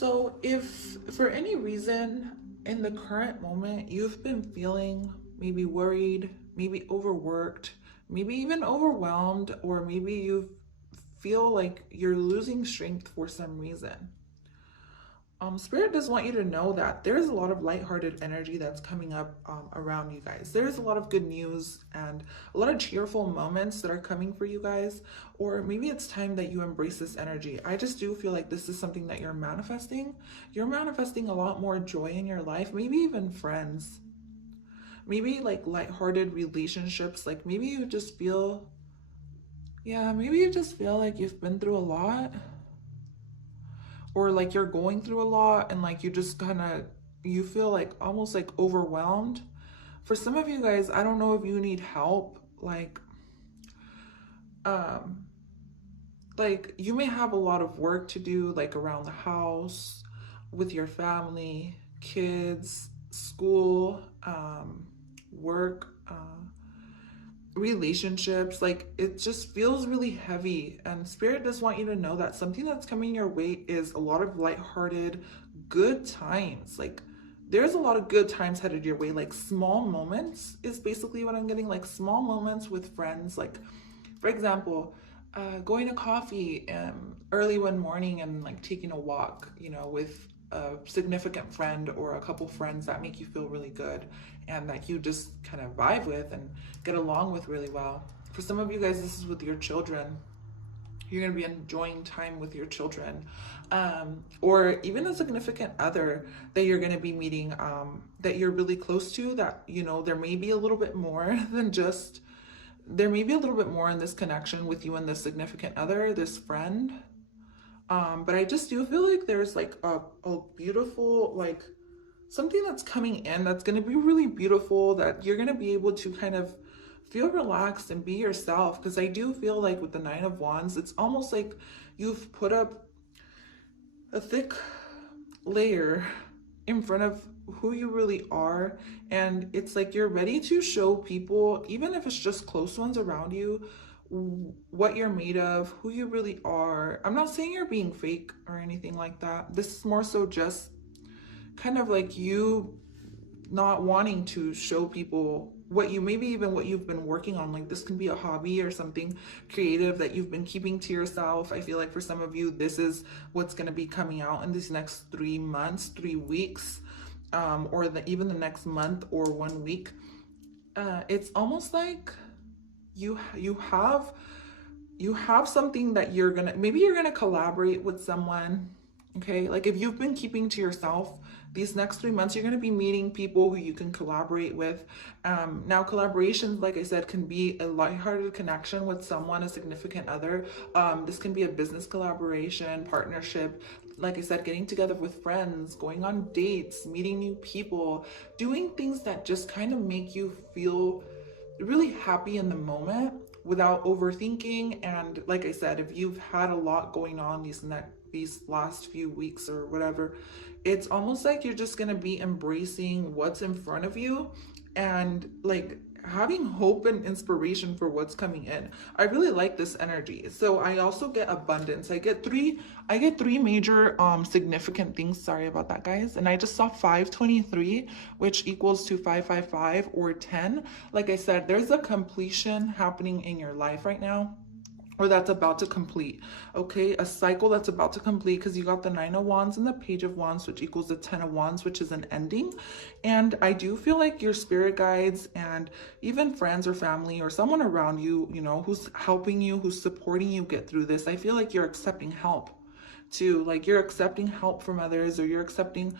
So, if for any reason in the current moment you've been feeling maybe worried, maybe overworked, maybe even overwhelmed, or maybe you feel like you're losing strength for some reason, Spirit does want you to know that there's a lot of lighthearted energy that's coming up around you guys. There's a lot of good news and a lot of cheerful moments that are coming for you guys. Or maybe it's time that you embrace this energy. I just do feel like this is something that you're manifesting. You're manifesting a lot more joy in your life, maybe even friends. Maybe like lighthearted relationships. Like maybe you just feel, yeah, maybe you just feel like you've been through a lot, or like you're going through a lot and like you just kind of you feel like almost like overwhelmed. For some of you guys, I don't know if you need help, um like you may have a lot of work to do, like around the house, with your family, kids, school, work, relationships. Like it just feels really heavy, and Spirit does want you to know that something that's coming your way is a lot of lighthearted good times. Like there's a lot of good times headed your way. Like small moments is basically what I'm getting. Like small moments with friends, like for example, going to coffee early one morning and like taking a walk, with a significant friend or a couple friends that make you feel really good and that you just kind of vibe with and get along with really well. For some of you guys, this is with your children. You're going to be enjoying time with your children, or even a significant other that you're going to be meeting, that you're really close to, that, there may be a little bit more than just, there may be a little bit more in this connection with you and this significant other, this friend. But I just do feel like there's like a beautiful, like something that's coming in that's going to be really beautiful, that you're going to be able to kind of feel relaxed and be yourself. Because I do feel like with the Nine of Wands, it's almost like you've put up a thick layer in front of who you really are, and it's like you're ready to show people, even if it's just close ones around you, what you're made of, who you really are. I'm not saying you're being fake or anything like that. This is more so just kind of like you not wanting to show people what you, maybe even what you've been working on. Like this can be a hobby or something creative that you've been keeping to yourself. I feel like for some of you, this is what's going to be coming out in these next 3 months, 3 weeks, or even the next month or 1 week. It's almost like you have something that maybe you're gonna collaborate with someone. Okay, like if you've been keeping to yourself, these next 3 months you're going to be meeting people who you can collaborate with. Now collaborations, like I said, can be a lighthearted connection with someone, a significant other. This can be a business collaboration, partnership, like I said, getting together with friends, going on dates, meeting new people, doing things that just kind of make you feel really happy in the moment without overthinking. And like I said, if you've had a lot going on these last few weeks or whatever, it's almost like you're just gonna be embracing what's in front of you and like having hope and inspiration for what's coming in. I really like this energy. So I also get abundance. I get three major significant things. Sorry about that, guys. And I just saw 523, which equals to 555 or 10. Like I said, there's a completion happening in your life right now, or that's about to complete. Okay, a cycle that's about to complete, because you got the Nine of Wands and the Page of Wands, which equals the 10 of Wands, which is an ending. And I do feel like your spirit guides and even friends or family or someone around you, who's helping you, who's supporting you get through this. I feel like you're accepting help too. Like you're accepting help from others, or you're accepting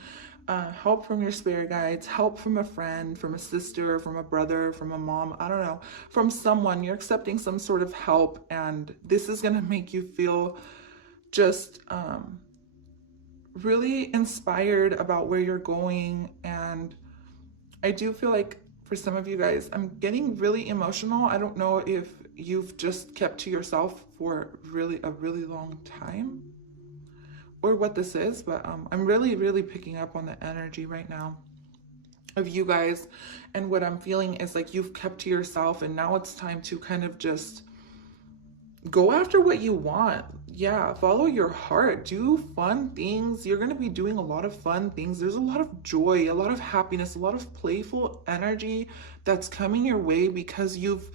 help from your spirit guides, help from a friend, from a sister, from a brother, from a mom, I don't know, from someone. You're accepting some sort of help, and this is going to make you feel just really inspired about where you're going. And I do feel like for some of you guys, I'm getting really emotional. I don't know if you've just kept to yourself for a really long time, or what this is, but I'm really picking up on the energy right now of you guys. And what I'm feeling is like you've kept to yourself, and now it's time to kind of just go after what you want. Yeah, follow your heart. Do fun things. You're going to be doing a lot of fun things. There's a lot of joy, a lot of happiness, a lot of playful energy that's coming your way because you've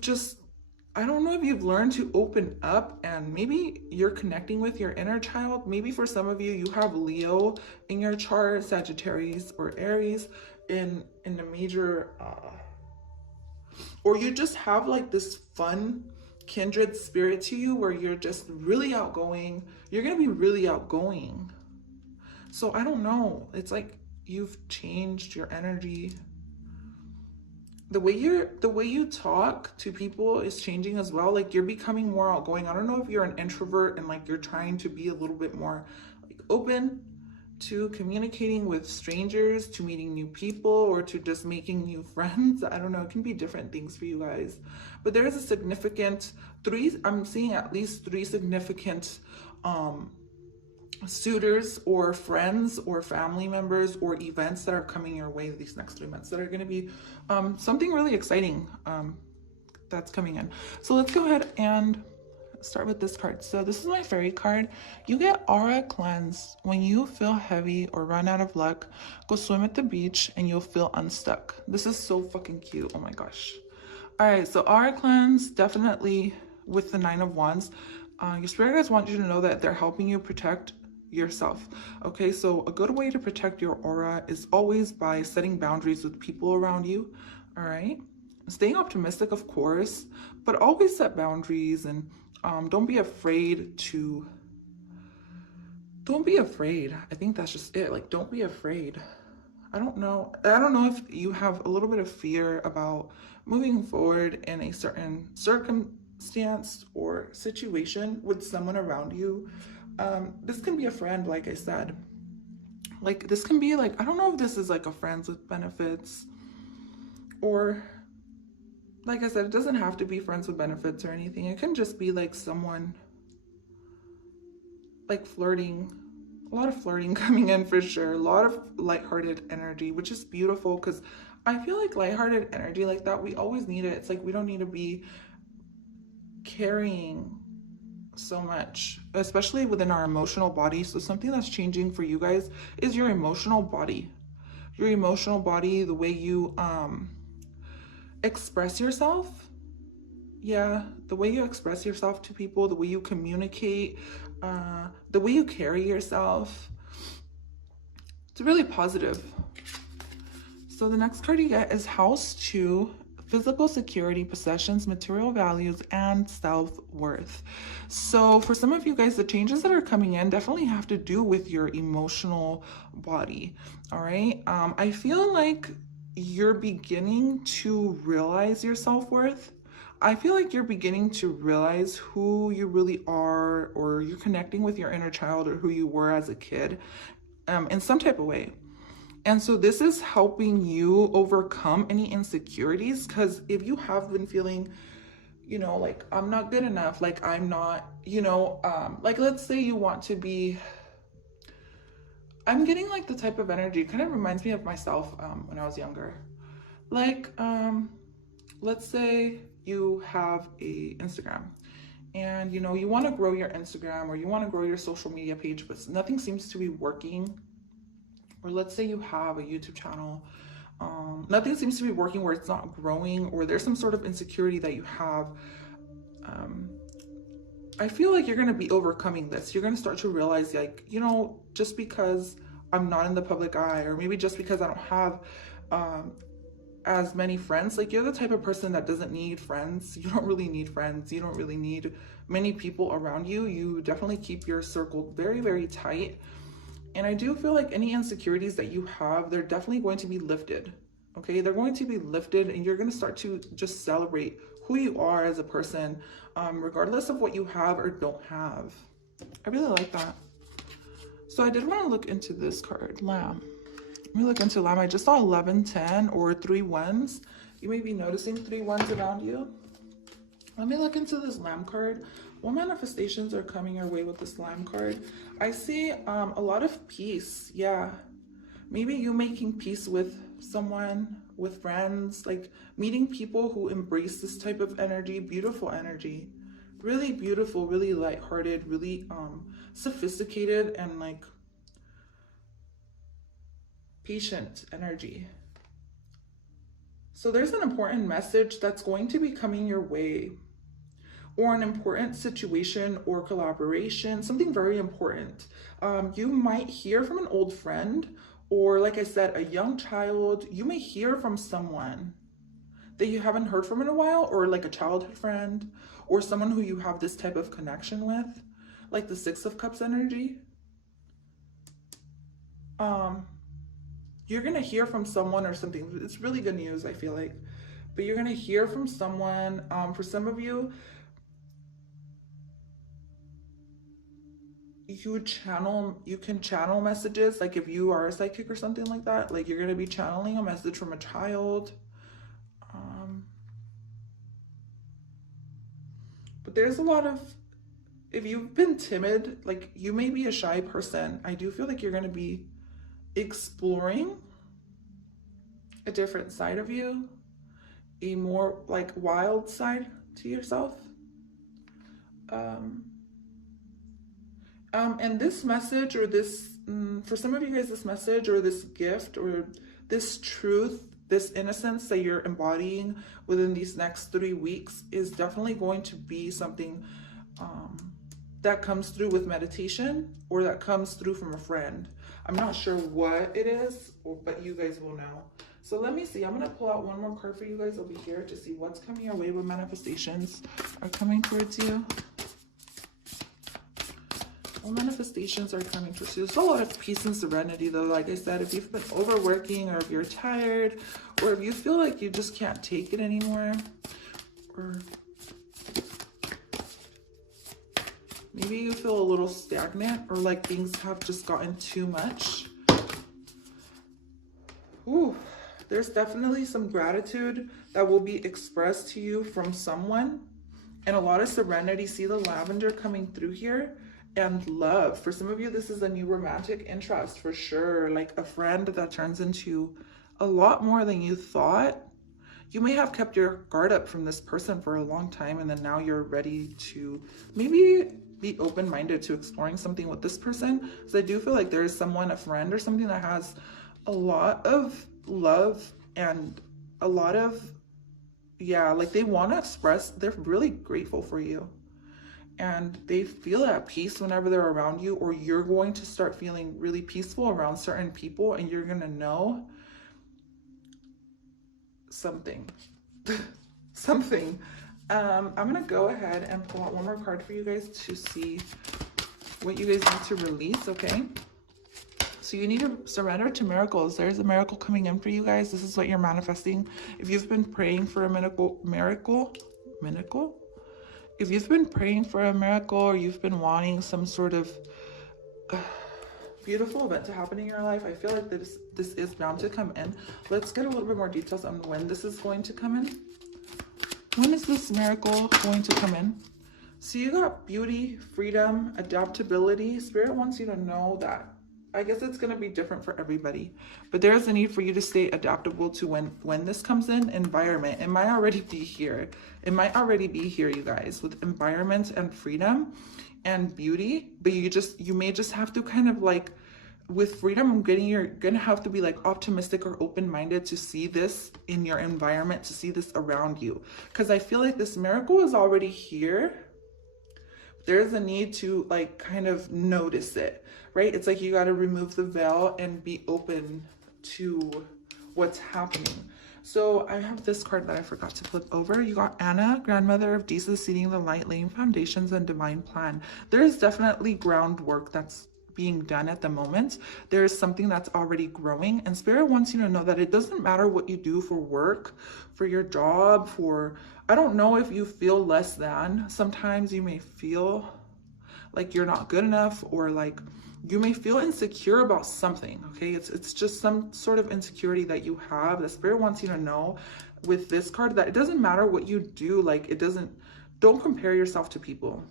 just, I don't know if you've learned to open up, and maybe you're connecting with your inner child. Maybe for some of you, you have Leo in your chart, Sagittarius or Aries in the major or you just have like this fun kindred spirit to you where you're just really outgoing. You're going to be really outgoing. So I don't know. It's like you've changed your energy. The way you talk to people is changing as well. Like you're becoming more outgoing. I don't know if you're an introvert and like you're trying to be a little bit more like open to communicating with strangers, to meeting new people, or to just making new friends. I don't know, it can be different things for you guys. But there is a significant I'm seeing at least three significant suitors or friends or family members or events that are coming your way these next 3 months that are going to be something really exciting that's coming in. So let's go ahead and start with this card. So this is my fairy card. You get aura cleanse. When you feel heavy or run out of luck, go swim at the beach and you'll feel unstuck. This is so fucking cute. Oh my gosh. All right, so aura cleanse, definitely with the 9 of Wands. Your spirit guides want you to know that they're helping you protect yourself. Okay, so a good way to protect your aura is always by setting boundaries with people around you. All right, staying optimistic, of course, but always set boundaries and don't be afraid. I think that's just it. Like, don't be afraid. I don't know if you have a little bit of fear about moving forward in a certain circumstance or situation with someone around you. This can be a friend, like I said. Like, this can be like, I don't know if this is like a friends with benefits, or like I said, it doesn't have to be friends with benefits or anything. It can just be like someone like flirting. A lot of flirting coming in for sure. A lot of lighthearted energy, which is beautiful because I feel like lighthearted energy like that, we always need it. It's like we don't need to be carrying so much, especially within our emotional body. So something that's changing for you guys is your emotional body. Your emotional body, the way you express yourself. Yeah, the way you express yourself to people, the way you communicate, the way you carry yourself. It's really positive. So the next card you get is House 2, physical security, possessions, material values, and self-worth. So for some of you guys, the changes that are coming in definitely have to do with your emotional body. All right. I feel like you're beginning to realize your self-worth. I feel like you're beginning to realize who you really are, or you're connecting with your inner child or who you were as a kid in some type of way. And so this is helping you overcome any insecurities, because if you have been feeling, you know, like I'm not good enough, like I'm not, you know, like let's say you want to be, I'm getting like the type of energy, kind of reminds me of myself when I was younger. Like, let's say you have a Instagram and, you know, you want to grow your Instagram or you want to grow your social media page, but nothing seems to be working. Or let's say you have a YouTube channel, nothing seems to be working, where it's not growing, or there's some sort of insecurity that you have. I feel like you're going to be overcoming this. You're going to start to realize, like, you know, just because I'm not in the public eye, or maybe just because I don't have as many friends, like you're the type of person that doesn't need friends. You don't really need friends. You don't really need many people around you. You definitely keep your circle very, very tight. And I do feel like any insecurities that you have, they're definitely going to be lifted. Okay, they're going to be lifted, and you're going to start to just celebrate who you are as a person, regardless of what you have or don't have. I really like that. So I did want to look into this card, Lamb. Let me look into Lamb. I just saw 11, 10, or 3 1s. You may be noticing 3 1s around you. Let me look into this Lamb card. What manifestations are coming your way with this Lamb card? I see a lot of peace. Yeah. Maybe you making peace with someone, with friends, like meeting people who embrace this type of energy, beautiful energy. really beautiful, really lighthearted, really sophisticated, and like patient energy. So there's an important message that's going to be coming your way, or an important situation or collaboration, something very important. You might hear from an old friend, or like I said, a young child. You may hear from someone that you haven't heard from in a while, or like a childhood friend, or someone who you have this type of connection with, like the Six of Cups energy. You're gonna hear from someone or something. It's really good news, I feel like. But you're gonna hear from someone. For some of you, you can channel messages. Like if you are a psychic or something like that, like you're gonna be channeling a message from a child. But there's a lot of, if you've been timid, like you may be a shy person, I do feel like you're gonna be exploring a different side of you, a more like wild side to yourself. And this message, or this, for some of you guys, this message or this gift or this truth, this innocence that you're embodying within these next 3 weeks is definitely going to be something that comes through with meditation, or that comes through from a friend. I'm not sure what it is, but you guys will know. So let me see. I'm going to pull out one more card for you guys over here to see what's coming your way, what manifestations are coming towards you. Well, manifestations are coming towards you. There's a lot of peace and serenity, though. Like I said, if you've been overworking, or if you're tired, or if you feel like you just can't take it anymore, or maybe you feel a little stagnant, or like things have just gotten too much. Ooh, there's definitely some gratitude that will be expressed to you from someone, and a lot of serenity. See the lavender coming through here. And love. For some of you, this is a new romantic interest for sure. Like a friend that turns into a lot more than you thought. You may have kept your guard up from this person for a long time, and then now you're ready to maybe be open-minded to exploring something with this person. So I do feel like there is someone, a friend or something, that has a lot of love and a lot of, yeah, like they want to express, they're really grateful for you. And they feel at peace whenever they're around you, or you're going to start feeling really peaceful around certain people, and you're going to know something. Something. I'm going to go ahead and pull out one more card for you guys to see what you guys need to release, okay? So you need to surrender to miracles. There's a miracle coming in for you guys. This is what you're manifesting. If you've been praying for a miracle? If you've been praying for a miracle, or you've been wanting some sort of beautiful event to happen in your life, I feel like this is bound to come in. Let's get a little bit more details on when this is going to come in. When is this miracle going to come in? So you got beauty, freedom, adaptability. Spirit wants you to know that, I guess it's going to be different for everybody, but there's a need for you to stay adaptable to when this comes in. Environment, it might already be here. It might already be here, you guys, with environment and freedom and beauty. But you may just have to kind of like, with freedom, you're gonna have to be like optimistic or open-minded to see this in your environment, to see this around you, because I feel like this miracle is already here. There's a need to like kind of notice it, right? It's like you got to remove the veil and be open to what's happening. So I have this card that I forgot to flip over. You got Anna, grandmother of Jesus, seeding the light, laying foundations and divine plan. There's definitely groundwork that's being done at the moment. There is something that's already growing, and Spirit wants you to know that it doesn't matter what you do for work, for your job, for, I don't know if you feel less than. Sometimes you may feel like you're not good enough, or like you may feel insecure about something, okay? It's just some sort of insecurity that you have. The Spirit wants you to know with this card that it doesn't matter what you do. Like don't compare yourself to people.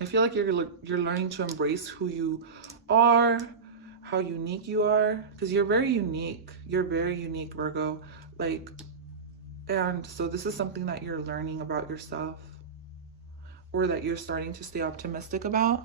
I feel like you're learning to embrace who you are, how unique you are, because you're very unique. You're very unique, Virgo. Like, and so this is something that you're learning about yourself. or that you're starting to stay optimistic about?